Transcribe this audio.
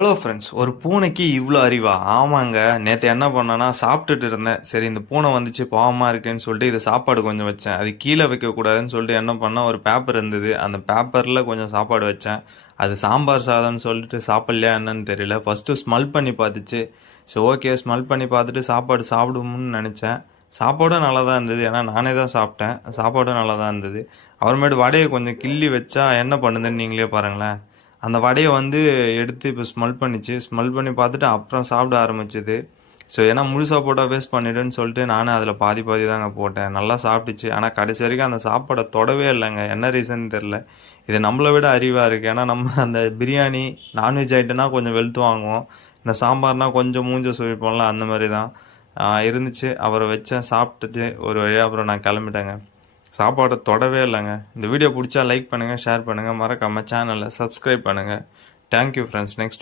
Hello friends. ஒரு பூனைக்கு இவ்ளோ அறிவா? ஆமாங்க. நேத்து என்ன பண்ணேன்னா, சாப்பிட்டுட்டு இருந்தேன். சரி இந்த பூனை வந்துச்சு பாவமா இருக்கேன்னு சொல்லிட்டு இது சாப்பாடு கொஞ்சம் வச்சேன். அது கீழ வைக்கக்கூடாதுன்னு சொல்லிட்டு என்ன பண்ணேன், ஒரு பேப்பர் இருந்தது. அந்த பேப்பர்ல கொஞ்சம் சாப்பாடு வச்சேன். அது சாம்பார் சாதம்னு சொல்லிட்டு சாப்பிடலையா என்னன்னு தெரியல. ஃபர்ஸ்ட்டு ஸ்மெல் பண்ணி பார்த்துச்சு. சரி ஓகே ஸ்மெல் பண்ணி பார்த்துட்டு சாப்பாடு சாப்பிடும்னு நெனச்சேன். சாப்பாடும் நல்லா தான் இருந்தது. ஏன்னா நானே தான் சாப்பிட்டேன். சாப்பாடும் நல்லா தான் இருந்தது. அப்புறமேட்டு வடைய கொஞ்சம் கிள்ளி வச்சா என்ன பண்ணுதுன்னு நீங்களே பாருங்களேன். அந்த வடைய வந்து எடுத்து இப்போ ஸ்மெல் பண்ணிச்சு. ஸ்மெல் பண்ணி பார்த்துட்டு அப்புறம் சாப்பிட ஆரம்பிச்சது. ஸோ ஏன்னா முழுசா போட்டா வேஸ்ட் பண்ணிடும்ன்னு சொல்லிட்டு நானும் அதில பாதி பாதி தாங்க போட்டேன். நல்லா சாப்பிட்டுச்சு. ஆனா கடைசி வரைக்கும் அந்த சாப்பாட தொடவே இல்லங்க. என்ன ரீசன்னு தெரியல. இது நம்மள விட அறிவா இருக்கு. ஏன்னா நம்ம அந்த பிரியாணி, நான்வெஜ் ஐட்டம்னா கொஞ்சம் வெளுத்து வாங்குவோம். இந்த சாம்பார்னா கொஞ்சம் மூஞ்ச சுழிப்போம்ல அந்த மாரி தான். இருந்துச்சு. அப்புறம் வச்சேன் சாப்பிட்டுட்டு ஒரு வழியா அப்புறம் நான் கிளம்பிட்டேங்க. சாப்பாட தொடவே இல்லங்க. இந்த வீடியோ புடிச்சா லைக் பண்ணுங்க, ஷேர் பண்ணுங்க. மறக்காம சேனல சப்ஸ்கிரைப் பண்ணுங்க. Thank you friends. நெக்ஸ்ட்